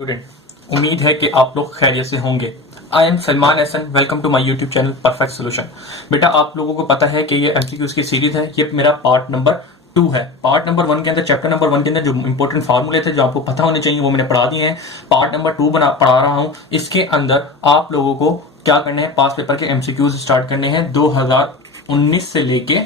Student, उम्मीद है कि आप लोग खैरियत से होंगे। I am Salman Ahsan, welcome to my YouTube channel Perfect Solution. बेटा, आप लोगों को पता है कि ये एमसीक्यूज की सीरीज है। ये मेरा पार्ट नंबर 2 है। पार्ट नंबर 1 के अंदर, चैप्टर नंबर 1 के अंदर जो इंपॉर्टेंट फार्मूले थे जो आपको पता होने चाहिए वो मैंने पढ़ा दिए हैं। पार्ट नंबर 2 पढ़ा रहा हूं। इसके अंदर आप लोगों को क्या करना है, पास पेपर के एमसीक्यूज स्टार्ट करने हैं 2019 से लेके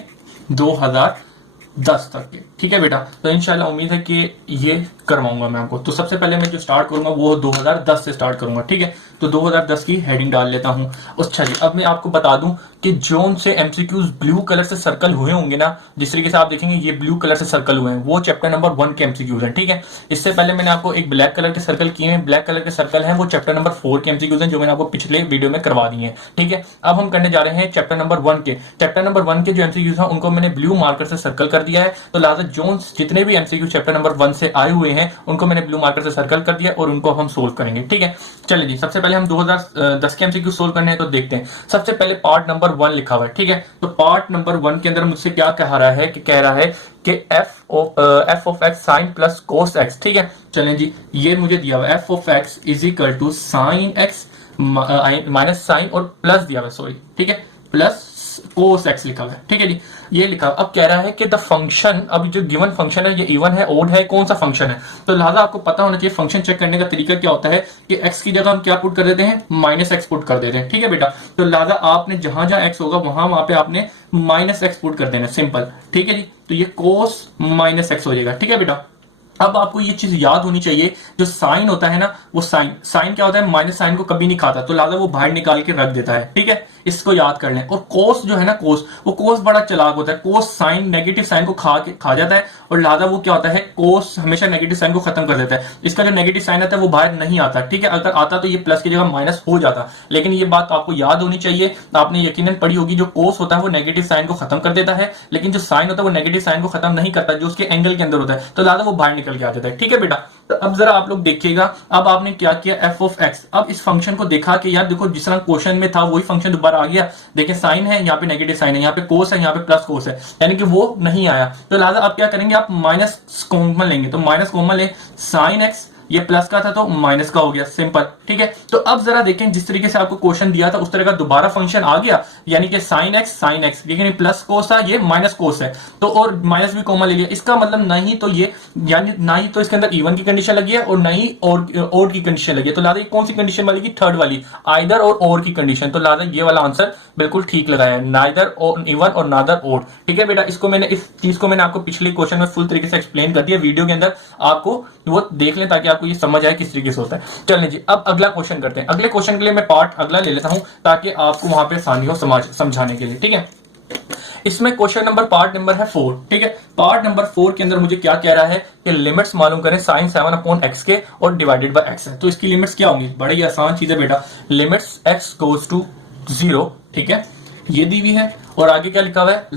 2010 तक के। ठीक है बेटा, तो इंशाल्लाह उम्मीद है कि ये करवाऊंगा मैं आपको। तो सबसे पहले मैं जो स्टार्ट करूंगा वो 2010 से स्टार्ट करूंगा। ठीक है, तो 2010 की हेडिंग डाल लेता हूं। अच्छा जी, अब मैं आपको बता दूं कि जोन से एमसीक्यूज ब्लू कलर से सर्कल हुए होंगे ना, जिस तरीके से आप देखेंगे ये ब्लू कलर से सर्कल हुए हैं, वो चैप्टर नंबर 1 के एमसीक्यूज हैं। ठीक है, इससे पहले मैंने आपको एक ब्लैक कलर के सर्कल किए हैं। ब्लैक कलर के सर्कल हैं वो चैप्टर नंबर 4 के एमसीक्यूज हैं, जो मैंने आपको पिछले वीडियो में करवा दिए हैं। ठीक है, अब हम करने जा रहे हैं चैप्टर नंबर 1 के। चैप्टर नंबर 1 के जो एमसीक्यूज हैं उनको मैंने ब्लू मार्कर से सर्कल कर दिया है। तो लिहाजा जोन जितने भी एमसीक्यू चैप्टर नंबर 1 से आए हुए हैं उनको मैंने ब्लू मार्कर से सर्कल कर दिया और उनको हम सोल्व करेंगे। ठीक है, चलिए जी, सबसे पहले हम 2010 के एमसीक्यू सोल्व करने हैं। तो देखते हैं, सबसे पहले पार्ट नंबर 1 लिखा हुआ है। ठीक है, तो पार्ट नंबर 1 के अंदर मुझसे क्या कह रहा है कि f of x sine plus cos x. ठीक है, चलें जी, ये मुझे दिया हुआ f of x is equal to sine x minus sine और प्लस दिया हुआ, सॉरी, ठीक है, प्लस कोस एक्स लिखा हुआ है। ठीक है जी, ये लिखा। अब कह रहा है कि द फंक्शन, अब जो गिवन फंक्शन है ये इवन है, ओड है, कौन सा फंक्शन है। तो लिहाजा आपको पता होना चाहिए फंक्शन चेक करने का तरीका क्या होता है कि एक्स की जगह हम क्या पुट कर देते हैं, माइनस एक्स पुट कर देते हैं। ठीक है बेटा, तो लिहाजा आपने जहां जहां एक्स होगा वहां पे आपने माइनस एक्स पुट कर देना, सिंपल। ठीक है जी, तो ये कोस माइनस एक्स हो जाएगा। ठीक है बेटा, अब आपको ये चीज याद होनी चाहिए, जो साइन होता है ना, वो साइन क्या होता है, माइनस साइन को कभी नहीं खाता, तो लिहाजा वो बाहर निकाल के रख देता है। ठीक है, इसको याद कर लें। और कोस जो है ना, कोस बड़ा चालाक होता है। कोस साइन नेगेटिव साइन को खा जाता है और लिहाजा वो क्या होता है, कोस हमेशा नेगेटिव साइन को खत्म कर देता है। इसका जो नेगेटिव साइन आता है वो बाहर नहीं आता। ठीक है, अगर आता तो ये प्लस की जगह माइनस हो जाता, लेकिन ये बात आपको याद होनी चाहिए। आपने यकीनन पढ़ी होगी, जो कोस होता है वो नेगेटिव साइन को खत्म कर देता है, लेकिन जो साइन होता है वो नेगेटिव साइन को खत्म नहीं करता, जो उसके एंगल के अंदर होता है, तो लिहाजा वो बाहर निकल के आ जाता है। ठीक है बेटा, तो अब जरा आप लोग देखिएगा, अब आपने क्या किया, एफ ऑफ एक्स। अब इस फंक्शन को देखा कि यार देखो, जिस तरह क्वेश्चन में था वही फंक्शन दोबारा आ गया। देखिए, साइन है, यहाँ पे नेगेटिव साइन है, यहाँ पे कोस है, यहाँ पे प्लस कोस है, यानी कि वो नहीं आया। तो लिहाजा आप क्या करेंगे, आप माइनस कॉमन लेंगे। तो माइनस कॉमन ले, साइन एक्स, ये प्लस का था तो माइनस का हो गया, सिंपल। ठीक है, तो अब जरा देखें, जिस तरीके से आपको क्वेश्चन दिया था उस तरह का दोबारा फंक्शन आ गया, यानी कि साइन एक्स, लेकिन प्लस कोस था, ये माइनस कोस है, तो और माइनस भी कॉमन ले लिया। इसका मतलब नहीं तो ये, यानी ना ही तो इसके अंदर इवन की कंडीशन लगी है और ना ही और की कंडीशन लगी है। तो लिहाजा कौन सी कंडीशन वाली की, थर्ड वाली, आइदर और की कंडीशन। तो लिहाजा ये वाला आंसर बिल्कुल ठीक लगाया है, नाइदर इवन और नादर और। ठीक है बेटा, इसको मैंने, इस चीज को मैंने आपको पिछले क्वेश्चन में फुल तरीके से एक्सप्लेन कर दिया वीडियो के अंदर, आपको वो देख लें ताकि आपको ये समझ आए किस तरीके से होता है। चलें जी, अब अगला क्वेश्चन करते हैं। अगले क्वेश्चन के लिए मैं पार्ट अगला ले लेता हूं ताकि आपको वहां पे आसानी हो समझाने के लिए। ठीक है, इसमें क्वेश्चन नंबर, पार्ट नंबर है 4। ठीक है, पार्ट नंबर 4 के अंदर मुझे क्या कह रहा है कि लिमिट्स मालूम करें साइन 7 अपॉन एक्स के और डिवाइडेड बाय एक्स है। तो इसकी लिमिट्स क्या होंगी, बड़ी आसान चीज है बेटा, लिमिट्स एक्स गोज टू 0। ठीक है, ये दी हुई है और आगे क्या लिखा हुआ है,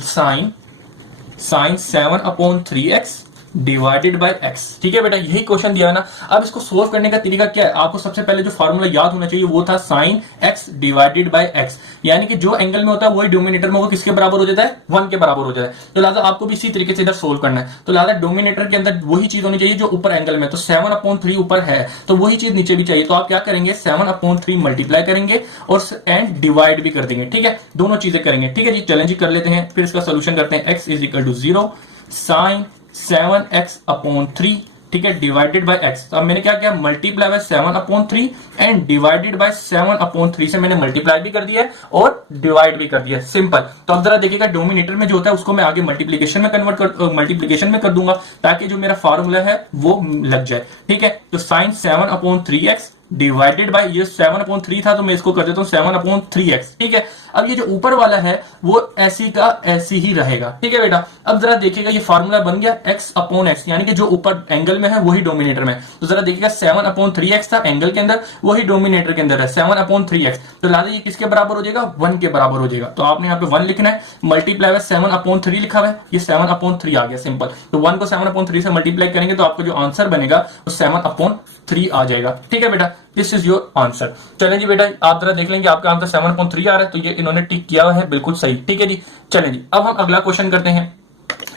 sine 7 upon 3x divided by x। ठीक है बेटा, यही क्वेश्चन दिया है ना। अब इसको सोल्व करने का तरीका क्या है, आपको सबसे पहले जो फार्मूला याद होना चाहिए वो था sine x divided by x, यानी कि जो एंगल में होता है वही डोमिनेटर में वो किसके बराबर हो जाता है, 1 के बराबर हो जाता है। तो लिहाजा आपको भी इसी तरीके से इधर सोल्व करना है। तो लिहाजा डोमिनेटर के अंदर वही चीज होनी चाहिए जो ऊपर एंगल में, तो 7 अपॉन 3 ऊपर है तो वही चीज नीचे भी चाहिए। तो आप क्या करेंगे, 7 अपॉन 3 मल्टीप्लाई करेंगे और एंड डिवाइड भी कर देंगे। ठीक है, दोनों चीजें करेंगे। ठीक है जी, चलें जी कर लेते हैं, फिर इसका सोल्यूशन करते हैं। x is equal to 0 sine 7x upon 3, ठीक है, डिवाइडेड बाय x। तो अब मैंने क्या किया, multiply by 7 upon 3 and divided by 7 upon 3 से मैंने मल्टीप्लाई भी कर दिया है और डिवाइड भी कर दिया है, सिंपल। तो अब जरा देखिएगा, डोमिनेटर में जो होता है उसको मैं आगे मल्टीप्लिकेशन में कर दूंगा ताकि जो मेरा फार्मूला है वो लग जाए। ठीक है, तो sign 7 upon 3x divided bye, ये 7 अपॉन 3 था तो मैं इसको कर देता हूं 7 अपॉन 3x। ठीक है, अब ये जो ऊपर वाला है वो ऐसी का ऐसी ही रहेगा। ठीक है बेटा, अब जरा देखिएगा ये फार्मूला बन गया x अपॉन x, यानी कि जो ऊपर एंगल में है वही डोमिनेटर में। तो जरा देखिएगा 7 अपॉन 3x था एंगल के अंदर, वही डोमिनेटर के अंदर है 7 अपॉन 3x। तो लिहाजा ये किसके बराबर हो जाएगा, 1 के बराबर हो जाएगा। तो आपने यहाँ पे 1 लिखना है, मल्टीप्लाई बाय 7 अपॉन 3 लिखा हुआ है, ये 7 अपॉन 3 आ गया, सिंपल। तो 1 को 7 अपॉन 3 से मल्टीप्लाई करेंगे तो आपको जो आंसर बनेगा वो 7 अपॉन 3 आ जाएगा। ठीक है बेटा, दिस इज योर आंसर। चलें जी बेटा, आप जरा देख लेंगे आपका आंसर 7.3 आ रहा है, तो ये इन्होंने टिक किया है बिल्कुल सही। ठीक है जी, चलें जी, अब हम अगला क्वेश्चन करते हैं।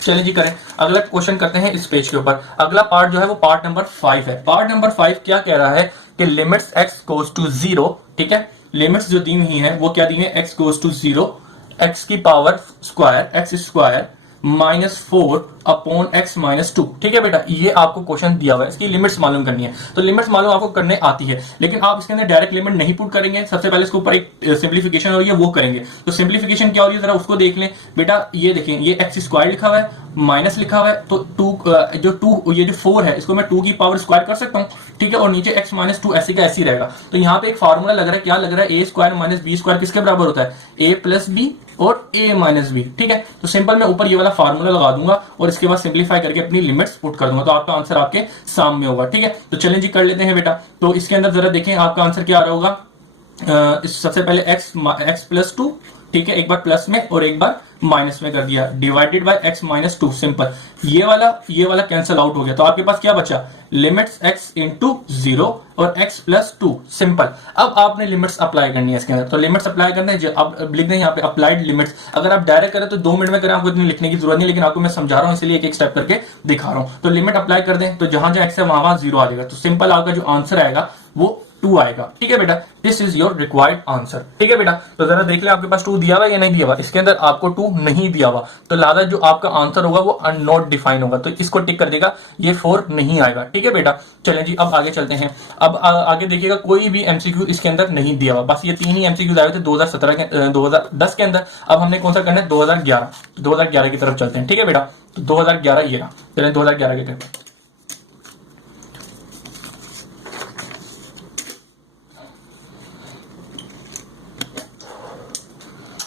चलिए जी करें, अगला क्वेश्चन करते हैं इस पेज के ऊपर। अगला पार्ट जो है वो पार्ट नंबर 5 है। पार्ट नंबर 5 क्या कह रहा है कि लिमिट्स x गोज टू 0, ठीक है, लिमिट्स जो दी हुई हैं वो क्या दी है, x गोज टू 0, x की power square, x square -4 upon x -2, ठीक है बेटा, ये आपको क्वेश्चन दिया हुआ है, इसकी लिमिट्स मालूम करनी है। तो लिमिट्स मालूम आपको करने आती है, लेकिन आप इसके अंदर डायरेक्ट लिमिट नहीं पुट करेंगे, सबसे पहले इसके ऊपर एक सिंप्लीफिकेशन हो रही है वो करेंगे। तो सिंप्लीफिकेशन क्या हो रही है जरा उसको देख लें बेटा। ये देखें, ये x स्क्वायर लिखा हुआ है, माइनस लिखा हुआ है, तो 2 ये जो 4 है इसको मैं 2 की पावर स्क्वायर कर सकता हूँ, ठीक है, और नीचे x -2 ऐसे का ऐसे रहेगा। तो यहाँ पे एक फार्मूला लग रहा है, क्या लग रहा है, a square minus b square किसके बराबर होता है, a प्लस बी और a माइनस बी, ठीक है। तो सिंपल मैं ऊपर ये वाला फार्मूला लगा दूंगा और इसके बाद सिंप्लीफाई करके अपनी लिमिट्स पुट कर दूंगा, तो आपका आंसर आपके सामने होगा, ठीक है। तो चलें जी कर लेते हैं बेटा। तो इसके अंदर जरा देखें आपका आंसर क्या आ रहा होगा। सबसे पहले x प्लस 2, ठीक है, एक बार प्लस में और एक बार माइनस में कर दिया, डिवाइडेड बाय x -2, सिंपल। ये वाला कैंसिल आउट हो गया, तो आपके पास क्या बचा, लिमिट्स x इंटू 0 और x प्लस 2, सिंपल। अब आपने लिमिट्स अप्लाई करनी है इसके अंदर, तो लिमिट्स अप्लाई करना है, अब लिख दें यहाँ पे अप्लाइड लिमिट्स। अगर आप डायरेक्ट करें तो 2 मिनट में करें, आपको इतनी लिखने की जरूरत नहीं, लेकिन आपको मैं समझा रहा हूं इसलिए एक एक स्टेप करके दिखा रहा हूं। तो लिमिट अप्लाई कर दें, तो जहां जहां x है वहां 0 आ जाएगा, तो सिंपल आपका जो आंसर आएगा वो 2 आएगा, ठीक है बेटा। This is your required answer, ठीक है बेटा। तो जरा देख ले आपके पास 2 दिया हुआ या नहीं दिया हुआ, इसके अंदर आपको 2 नहीं दिया हुआ, तो लिहाजा जो आपका आंसर होगा वो अननोट डिफाइन होगा, तो इसको टिक कर देगा, ये 4 नहीं आएगा, ठीक है बेटा। चलें जी अब आगे चलते हैं। अब आगे देखिएगा कोई भी एमसीक्यू इसके अंदर नहीं दिया हुआ, बस ये 3 ही एमसीक्यू आए थे 2010 के अंदर। अब हमने कौन सा करना है, 2011 की तरफ चलते हैं, ठीक है बेटा। तो 2011 ये रहा, चलें 2011 के करते हैं।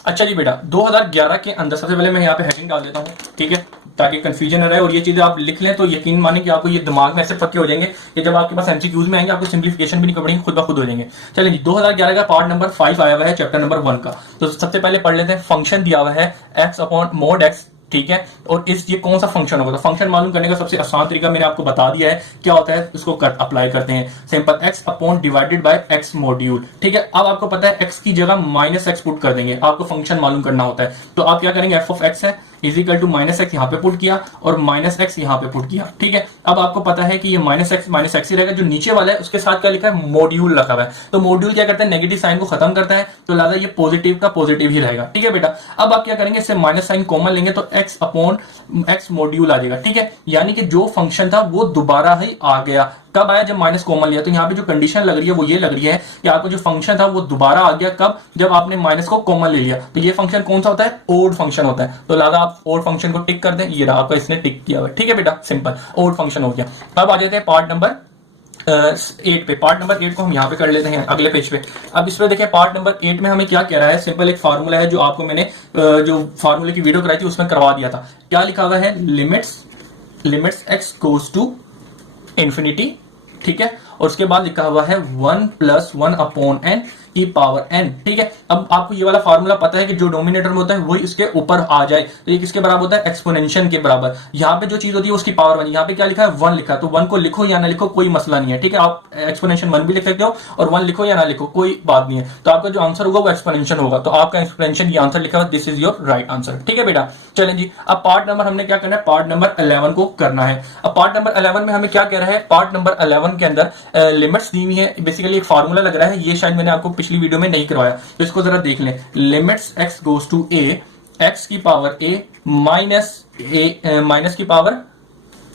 अच्छा जी बेटा, 2011 के अंदर सबसे पहले मैं यहाँ पे हेडिंग डाल देता हूँ, ठीक है, ताकि कंफ्यूजन न रहे और ये चीजें आप लिख लें, तो यकीन माने कि आपको ये दिमाग में ऐसे पक्के हो जाएंगे कि जब आपके पास एमसीक्यूज में आएंगे आपको सिंप्लीफिकेशन भी नहीं करनी, खुद ब खुद हो जाएंगे। चलिए जी 2011 का पार्ट नंबर 5 आया हुआ है, चैप्टर नंबर 1 का। तो सबसे पहले पढ़ लेते हैं। फंक्शन दिया हुआ है x अपॉन मोड x, ठीक है, और ये कौन सा फंक्शन होगा, तो फंक्शन मालूम करने का सबसे आसान तरीका मैंने आपको बता दिया है, क्या होता है उसको अप्लाई करते हैं, simple x upon divided by x module, ठीक है। अब आपको पता है x की जगह -x पुट कर देंगे, आपको फंक्शन मालूम करना होता है, तो आप क्या करेंगे, f ऑफ x है इजिकल टू -x यहाँ पे पुट किया और -x यहाँ पे पुट किया, ठीक है। अब आपको पता है कि ये -x ही रहेगा, जो नीचे वाला है उसके साथ क्या लिखा है, मॉड्यूल रखा हुआ है, तो मॉड्यूल क्या करता है, नेगेटिव साइन को खत्म करता है, तो लिहाजा ये पॉजिटिव का पॉजिटिव ही रहेगा, ठीक है बेटा। अब आप क्या करेंगे, इससे माइनस साइन कॉमन लेंगे तो x अपॉन x मॉड्यूल आ जाएगा, ठीक है, यानी कि जो फंक्शन था वो दोबारा ही आ गया। कब आया, जब माइनस कॉमन लिया। तो यहाँ पे जो कंडीशन लग रही है वो ये लग रही है कि आपको जो फंक्शन था वो दोबारा आ गया, कब, जब आपने माइनस को कॉमन ले लिया। तो ये फंक्शन कौन सा होता है, ओड फंक्शन होता है, तो लिहाजा आप ओड फंक्शन को टिक कर दें, ये रहा आपका, इसने टिक किया हुआ, ठीक है बेटा, सिंपल ओड फंक्शन हो गया। अब आ जाते हैं पार्ट नंबर 8 पे। पार्ट नंबर 8 को हम यहाँ पे कर लेते हैं अगले पेज पे। अब इस पे देखिए पार्ट नंबर 8 में हमें क्या कह रहा है, सिंपल एक फार्मूला है जो आपको मैंने जो फार्मूले की वीडियो कराई थी उसमें करवा दिया था। क्या लिखा हुआ है, limits x goes to infinity, ठीक है, और उसके बाद लिखा हुआ है 1 + 1 अपॉन n की पावर n, ठीक है। अब आपको ये वाला फार्मूला पता है कि जो डोमिनेटर में होता है वही इसके ऊपर आ जाए, तो ये किसके बराबर होता है, एक्सपोनेंशियल के बराबर। यहाँ पे जो चीज होती है उसकी पावर 1, यहाँ पे क्या लिखा है, 1 लिखा है, तो 1 को लिखो या ना लिखो कोई मसला नहीं है, ठीक है, आप एक्सपोनेंशियल 1 भी लिख सकते हो और 1 लिखो या ना लिखो कोई बात नहीं है। तो आपका जो आंसर होगा वो एक्सपोनेंशियल होगा, तो आपका एक्सपोनेंशियल ये आंसर लिखा हुआ, this is your right answer, ठीक है बेटा। चलें जी अब पार्ट नंबर हमने क्या करना है, पार्ट नंबर 11 को करना है। अब पार्ट नंबर 11 में हमें क्या कह रहा है, पार्ट नंबर 11 के अंदर लिमिट्स दी हुई है, बेसिकली एक फार्मूला लग रहा है, ये शायद मैंने आपको पिछली वीडियो में नहीं करवाया, तो इसको जरा देख लें। Limits x goes to a, x की पावर a माइनस की पावर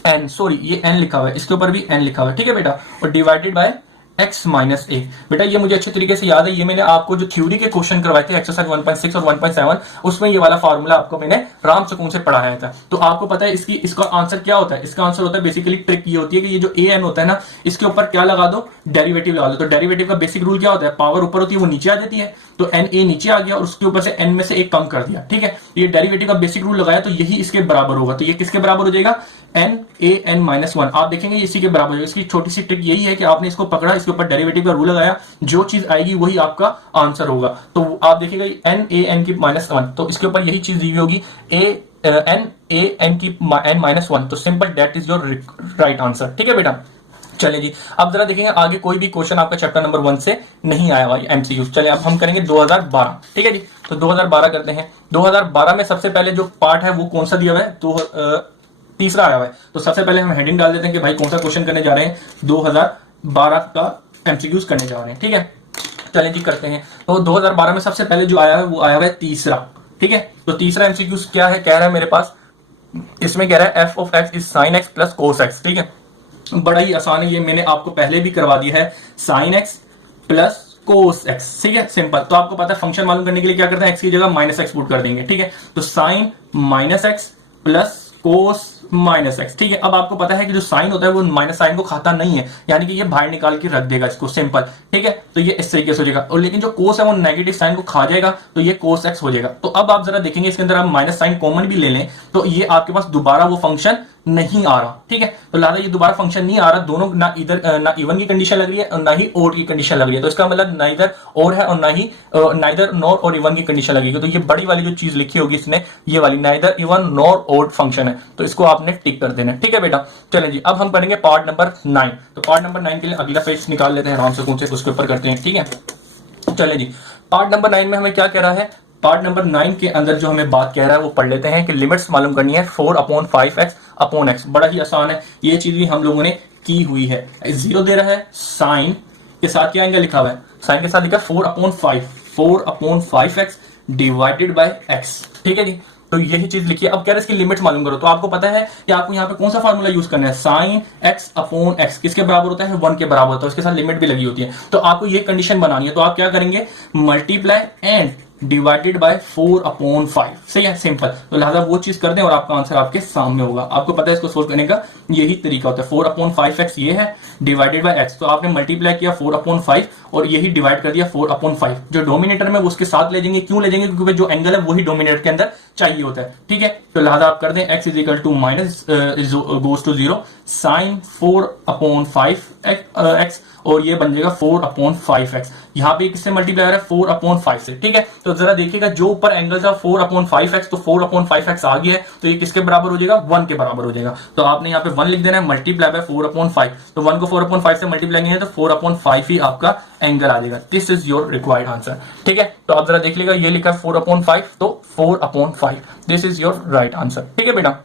n, सॉरी ये n लिखा हुआ है, इसके ऊपर भी n लिखा हुआ है, ठीक है बेटा, और डिवाइडेड बाय x - a। बेटा ये मुझे अच्छे तरीके से याद है, ये मैंने आपको जो थ्योरी के क्वेश्चन करवाए थे एक्सरसाइज 1.6 और 1.7 उसमें ये वाला फार्मूला आपको मैंने राम सुकून से पढ़ाया था। तो आपको पता है इसका आंसर क्या होता है, इसका आंसर होता है बेसिकली, ट्रिक ये होती है कि ये जो a n होता है ना, इसके ऊपर क्या लगा दो, डेरिवेटिव लगा दो। तो डेरिवेटिव का बेसिक रूल क्या होता है, पावर ऊपर होती है वो नीचे आ जाती है, तो n a नीचे आ गया और उसके ऊपर से n में से एक कम कर दिया, ठीक है। ये डेरिवेटिव का बेसिक रूल लगाया तो यही इसके बराबर होगा, तो ये किसके बराबर हो जाएगा, n a n - 1, आप देखेंगे इसी के बराबर। इसकी छोटी सी ट्रिक यही है कि आपने इसको पकड़ा, इसके ऊपर डेरिवेटिव का रूल लगाया, जो चीज आएगी वही आपका आंसर होगा। तो आप देखिएगा n a n की -1, तो इसके ऊपर यही चीज दी हुई होगी, n a n की n - 1, तो simple that is your right answer, ठीक है बेटा। चलिए जी, अब जरा देखेंगे आगे कोई भी क्वेश्चन आपका चैप्टर नंबर 1 से नहीं आया हुआ एमसीक्यू। चलिए अब हम करेंगे 2012, ठीक है जी। तो 2012 करते हैं। 2012 में सबसे पहले जो पार्ट है वो कौन सा दिया हुआ है, तो तीसरा आया हुआ है। तो सबसे पहले हम हेडिंग डाल देते हैं कि भाई कौन सा क्वेश्चन करने जा रहे हैं, 2012 का एमसीक्यूज करने जा रहे हैं, ठीक है। चलिए जी करते हैं। तो 2012 में सबसे पहले जो आया है वो आया हुआ है तीसरा, ठीक है। तो तीसरा एमसीक्यूज क्या है, कह रहा है मेरे पास, इसमें कह रहा है F of x is sine x plus cos x, ठीक है। बड़ा ही आसान है, ये मैंने आपको पहले भी करवा दिया है, sine x plus cos x, ठीक है, सिंपल। तो आपको पता है फंक्शन मालूम करने के लिए क्या करते हैं, एक्स की जगह माइनस एक्स पुट कर देंगे, ठीक है। तो sine minus x plus cos minus x, ठीक है। अब आपको पता है कि जो साइन होता है वो माइनस साइन को खाता नहीं है, यानी कि ये बाहर निकाल के रख देगा इसको, सिंपल, ठीक है। तो ये इस तरीके से हो जाएगा। और लेकिन जो कोस है वो नेगेटिव साइन को खा जाएगा, तो ये कोस एक्स हो जाएगा। तो अब आप जरा देखेंगे इसके अंदर आप माइनस साइन कॉमन भी ले लें तो ये आपके पास दोबारा वो फंक्शन नहीं आ रहा, ठीक है। तो लिहाजा ये दोबारा फंक्शन नहीं आ रहा, दोनों ना इधर ना इवन की कंडीशन लग रही है और ना ही ओड की कंडीशन लग रही है। तो इसका मतलब ना इधर ओड है और ना ही नाइदर नॉर और इवन की कंडीशन लगेगी। तो ये बड़ी वाली जो चीज लिखी होगी इसने, ये वाली neither even nor odd function है, तो इसको आपने टिक कर देना है, ठीक है बेटा। चलें जी, अब हम पढ़ेंगे पार्ट नंबर 9। तो पार्ट नंबर 9 के लिए अगला पेज निकाल लेते हैं आराम से, कौन से उसके ऊपर करते हैं, ठीक है। चलें जी, पार्ट नंबर 9 में हमें क्या कह रहा है, पार्ट नंबर 9 के अंदर जो हमें बात कह रहा है वो पढ़ लेते हैं कि लिमिट्स मालूम करनी है 4/5x अपॉन एक्स। बड़ा ही आसान है, ये चीज भी हम लोगों ने की हुई है। जीरो दे रहा है, साइन के साथ क्या एंगल लिखा हुआ है, साइन के साथ लिखा है 4/5x डिवाइडेड बाय एक्स, ठीक है जी। तो यही चीज लिखिए। अब कह रहे हैं इसकी लिमिट मालूम करो, तो आपको पता है कि आपको यहाँ पे कौन सा फार्मूला यूज करना है, साइन एक्स अपॉन एक्स किसके बराबर होता है, 1 के बराबर होता है, उसके साथ लिमिट भी लगी होती है। तो आपको ये कंडीशन बनानी है, तो आप क्या करेंगे, मल्टीप्लाई एंड डिवाइडेड बाय 4/5, सही है, सिंपल। तो लिहाजा वो चीज कर दें और आपका आंसर आपके सामने होगा। आपको पता है इसको सोल्व करने का यही तरीका होता है, 4/5x ये है डिवाइडेड बाय x, तो आपने मल्टीप्लाई किया 4/5 और यही डिवाइड कर दिया 4/5। जो डोमिनेटर में वो उसके साथ ले जाएंगे, क्यों ले जाएंगे, क्योंकि जो एंगल है वही डोमिनेटर के अंदर चाहिए होता है, ठीक है। तो लिहाजा आप कर दें x is equal to minus goes to 0 sine 4/5x और ये बन जाएगा 4/5x। यहां पे किससे मल्टीप्लाई हो रहा है, 4/5 से, ठीक है। तो जरा देखिएगा जो ऊपर एंगल था 4/5x, तो 4/5x आ गया है, तो ये किसके बराबर हो जाएगा, 1 के बराबर हो जाएगा। तो आपने यहाँ पे 1 लिख देना है, मल्टीप्लाई बाय 4/5, तो 1 को 4/5 से मल्टीप्लाई किया तो 4/5 ही आपका एंगल आ जाएगा। This is your required answer, ठीक है। तो आप जरा देख लीजिएगा, ये लिखा है 4/5, तो 4/5 this is your right answer, ठीक है बेटा।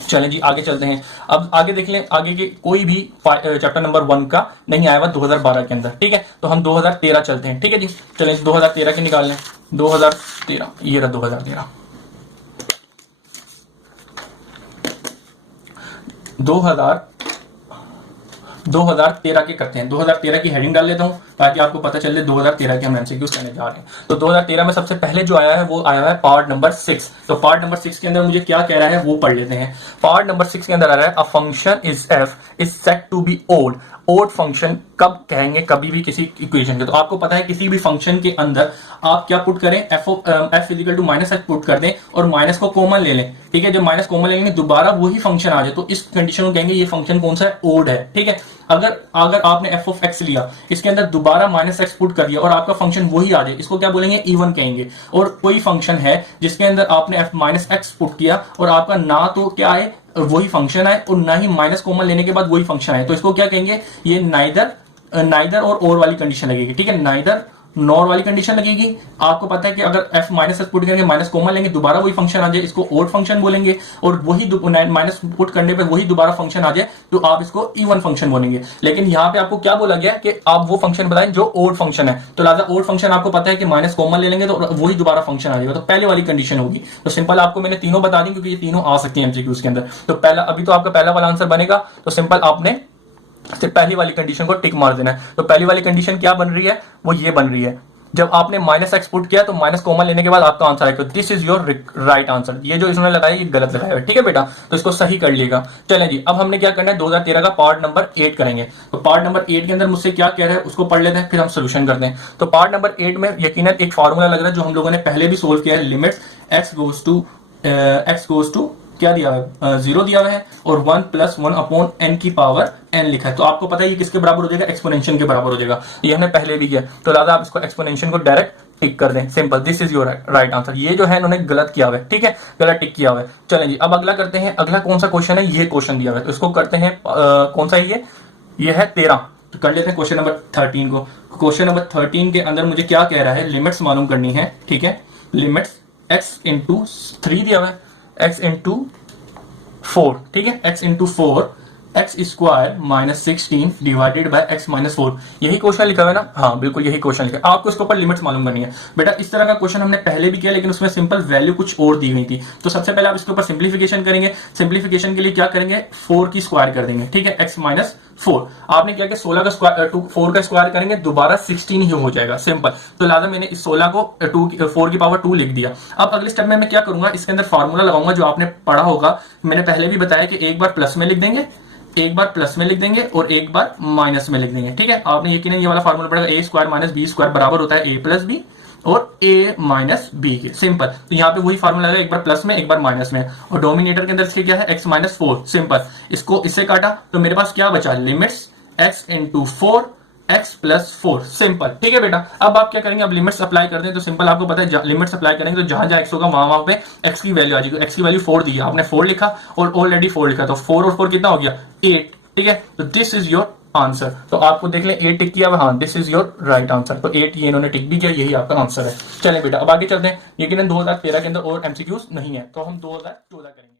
चलें जी आगे चलते हैं। अब आगे देख लें, आगे के कोई भी चैप्टर नंबर 1 का नहीं आया हुआ 2012 के अंदर, ठीक है। तो हम 2013 चलते हैं, ठीक है जी। चलें 2013 के निकाल लें, 2013 ये रहा 2013 2013 के करते हैं। 2013 की हेडिंग डाल लेता हूं ताकि आपको पता चले 2013 के हम एमसीक्यूज करने जा रहे हैं। तो 2013 में सबसे पहले जो आया है वो आया है पार्ट नंबर 6। तो पार्ट नंबर 6 के अंदर मुझे क्या कह रहा है वो पढ़ लेते हैं। पार्ट नंबर 6 के अंदर आ रहा है, a function is f is said to be odd. Odd function कब कहेंगे, कभी भी किसी इक्वेशन के। तो आपको पता है किसी भी फंक्शन के अंदर आप क्या पुट करें, f is equal to minus x put कर दें और माइनस को कॉमन ले लें, ठीक है। जब माइनस कॉमन लेंगे दोबारा वही फंक्शन आ जाए, तो इस कंडीशन को कहेंगे ये फंक्शन कौन सा है, ओड है, ठीक है। अगर आपने एफ ऑफ एक्स लिया, इसके अंदर दोबारा माइनस एक्स पुट कर दिया और आपका फंक्शन वही आ जाए, इसको क्या बोलेंगे, इवन कहेंगे। और कोई फंक्शन है जिसके अंदर आपने एफ माइनस एक्स पुट किया और आपका ना तो क्या आए वही फंक्शन आए और ना ही माइनस कॉमन लेने के बाद वही फंक्शन आए, तो इसको क्या कहेंगे, ये नाइदर और वाली कंडीशन लगेगी, ठीक है। नाइदर नॉर वाली कंडीशन लगेगी। आपको पता है कि अगर f माइनस पुट करेंगे, माइनस कॉमन लेंगे, दोबारा वही फंक्शन आ जाए, इसको ओड फंक्शन बोलेंगे। और वही माइनस पुट करने पे वही दोबारा फंक्शन आ जाए तो आप इसको इवन फंक्शन बोलेंगे। लेकिन यहाँ पे आपको क्या बोला गया कि आप वो फंक्शन बताएं जो ओड फंक्शन है। तो लिहाजा ओड फंक्शन आपको पता है कि माइनस कॉमन ले लेंगे तो वही दोबारा फंक्शन आ जाएगा, तो पहले वाली कंडीशन होगी। तो सिंपल आपको मैंने तीनों बता दी क्योंकि ये तीनों आ सकती है एमसीक्यूज के अंदर। तो पहला अभी तो आपका पहला वाला आंसर बनेगा, तो सिंपल आपने सिर्फ पहली वाली कंडीशन को टिक मार देना है। तो पहली वाली कंडीशन क्या बन रही है, वो ये बन रही है, जब आपने माइनस एक्स पुट किया तो माइनस कॉमन लेने के बाद आपका आंसर आएगा। This is your right answer. ये जो इसने लगाया ये गलत लगाया है, ठीक है बेटा, तो इसको सही कर लिएगा। चलें जी, अब हमने क्या करना है, 2013 का पार्ट नंबर 8 करेंगे। तो पार्ट नंबर 8 के अंदर मुझसे क्या कह रहा है उसको पढ़ लेते हैं, फिर हम सोल्यूशन करते हैं। तो पार्ट नंबर 8 में यकीनन एक फार्मूला लग रहा है जो हम लोगों ने पहले भी सोल्व किया है, लिमिट्स एक्स गोज टू क्या दिया हुआ है, 0 दिया हुआ है और 1 + 1 अपॉन n की पावर n लिखा है। तो आपको पता है ये किसके बराबर हो जाएगा, एक्सपोनेंशियल के बराबर हो जाएगा। ये हमने पहले भी किया, तो लिहाजा आप इसको एक्सपोनेंशियल को डायरेक्ट टिक कर दें, simple. This is your right answer. ये जो है इन्होंने गलत किया हुआ है, ठीक है, गलत टिक किया हुआ है। चलें जी, अब अगला करते हैं। अगला कौन सा क्वेश्चन है, ये क्वेश्चन दिया हुआ है, तो इसको करते हैं कौन सा है ये, ये है 13। तो कर लेते हैं क्वेश्चन नंबर 13 को। क्वेश्चन नंबर 13 के अंदर मुझे क्या कह रहा है, लिमिट्स मालूम करनी है, ठीक है। लिमिट्स x इंटू 3 दिया हुआ है, x इंटू 4, ठीक है, x into 4 x square minus 16 divided by x minus 4। यही क्वेश्चन लिखा हुआ है ना, हाँ बिल्कुल यही क्वेश्चन लिखा है। आपको इसके ऊपर लिमिट्स मालूम करनी है बेटा। इस तरह का क्वेश्चन हमने पहले भी किया, लेकिन उसमें सिंपल वैल्यू कुछ और दी हुई थी। तो सबसे पहले आप इसके ऊपर सिंप्लीफिकेशन करेंगे। सिंप्लीफिकेशन के लिए क्या करेंगे, 4 की स्क्वायर कर देंगे, ठीक है, x माइनस 4। आपने क्या किया, 16 का स्क्वायर 4 का स्क्वायर करेंगे, दोबारा 16 ही हो जाएगा, सिंपल। तो लिहाजा मैंने इस 16 को 4 की पावर 2 लिख दिया। अब अगले स्टेप में मैं क्या करूंगा, इसके अंदर फार्मूला लगाऊंगा जो आपने पढ़ा होगा। मैंने पहले भी बताया कि एक बार प्लस में लिख देंगे, एक बार प्लस में लिख देंगे और एक बार माइनस में लिख देंगे, ठीक है। आपने यकीनन ये वाला फार्मूला पढ़ा, ए स्क्वायर माइनस बी स्क्वायर बराबर होता है ए प्लस बी और ए माइनस बी के, सिंपल। तो यहाँ पे वही फार्मूला है, एक बार प्लस में एक बार माइनस में। और डोमिनेटर के अंदर इसके क्या है, एक्स माइनस 4, सिंपल। इसको इससे काटा तो मेरे पास क्या बचा, limits x into 4 x plus 4, simple, ठीक है बेटा। अब आप क्या करेंगे, अब लिमिट्स अप्लाई कर दें तो सिंपल, आपको पता है लिमिट्स अप्लाई करेंगे तो जहां जहां x होगा वहां पे x की वैल्यू आ जाएगी। x की वैल्यू 4 दी है, आपने 4 लिखा और ऑलरेडी 4 लिखा, तो 4 और 4 कितना हो गया, 8, ठीक है। तो दिस इज योर आंसर। तो आपको देख लें 8 टिक किया, हाँ this is your right answer. तो 8 ये इन्होंने टिक भी किया, यही आपका आंसर है। चलें बेटा अब आगे चलते हैं। यकीनन 2013 के अंदर और एमसीक्यूज नहीं है, तो हम 2014 करेंगे।